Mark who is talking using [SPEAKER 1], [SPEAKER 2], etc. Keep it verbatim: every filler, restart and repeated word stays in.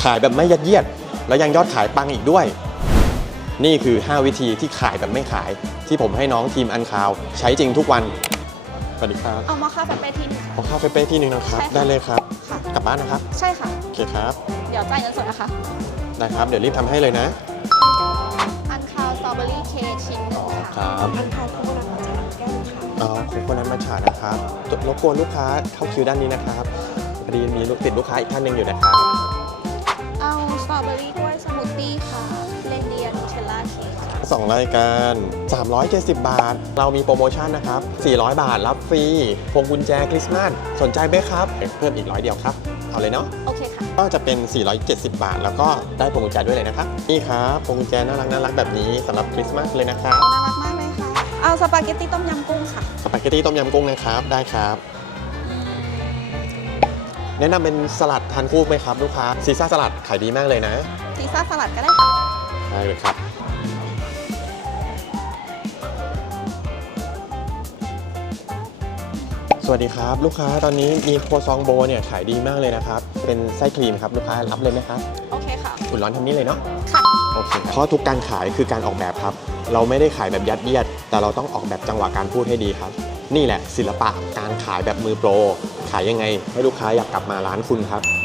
[SPEAKER 1] ขายแบบไม่ยัดเยียดแล้วยังยอดขายปังอีกด้วยนี่คือห้าวิธีที่ขายแบบไม่ขายที่ผมให้น้องทีมอันคาวใช้จริงทุกวันสวัสดีครับ
[SPEAKER 2] เอามอคค่าเฟเป้ที่นึงค่ะ
[SPEAKER 1] มอคค่าเฟเป้ที่หนึ่งนะครับได้เลยครับกลับบ้านนะครับ
[SPEAKER 2] ใช่ค่ะ
[SPEAKER 1] โอเคครับ
[SPEAKER 2] เดี๋ยวจ่ายเงินสดนะคะ
[SPEAKER 1] ได้ครับเดี๋ยวรีบทำให้เลยนะ
[SPEAKER 2] อันคาวสตรอเบอรี่เค้กชิ้นหนึ่งค่ะ
[SPEAKER 1] ครับ
[SPEAKER 2] อันคาวโคโคนัทมัทฉะแก้วค่ะ
[SPEAKER 1] อ๋อโคโคนัทมัทฉะนะครับรบกวนลูกค้าเข้าคิวด้านนี้นะครับพอดีมีลูกติดลูกค้าอีกท่านหนึ่งอยู่นะครับ
[SPEAKER 2] เอาสตรอเบอรี่ด้วยสมูทตี้ค่ะเลนเดียนูเทลล่าเค้ก
[SPEAKER 1] สองรายการสามร้อยเจ็ดสิบบาทเรามีโปรโมชั่นนะครับสี่ร้อยบาทรับฟรีพวงกุญแจคริสต์มาสสนใจไหมครับเพิ่มอีกร้อยเดียวครับเอาเลยเนาะ
[SPEAKER 2] โอเคค่ะ
[SPEAKER 1] ก็จะเป็นสี่ร้อยเจ็ดสิบบาทแล้วก็ได้พวงกุญแจด้วยเลยนะครับนี่ครับพวงกุญแจน่ารักน่ารักแบบนี้สำหรับคริสต์มาสเลยนะครับ
[SPEAKER 2] น่ารักมากเลยค่ะเอาสปาเกตตี้ต้มยำกุ้งค่ะ
[SPEAKER 1] สปาเกตตี้ต้มยำกุ้งนะครับได้ครับแนะนำเป็นสลัดทานคู่ไหมครับลูกค้าซีซ่าสลัดขายดีมากเลยนะ
[SPEAKER 2] ซีซ่าสลัดก็ได้ค่ะ
[SPEAKER 1] ได้เลยครับสวัสดีครับลูกค้าตอนนี้มีโคซองโบเนี่ยขายดีมากเลยนะครับเป็นไส้ครีมครับลูกค้ารับเลยไหมครับ
[SPEAKER 2] โอเคค่ะ
[SPEAKER 1] อุ่นร้อนทำนี้เลยเนาะ
[SPEAKER 2] ค่ะ
[SPEAKER 1] โอเคเพราะทุกการขายคือการออกแบบครับเราไม่ได้ขายแบบยัดเยียดแต่เราต้องออกแบบจังหวะการพูดให้ดีครับนี่แหละศิลปะการขายแบบมือโปรขายยังไงให้ลูกค้าอยากกลับมาร้านคุณครับ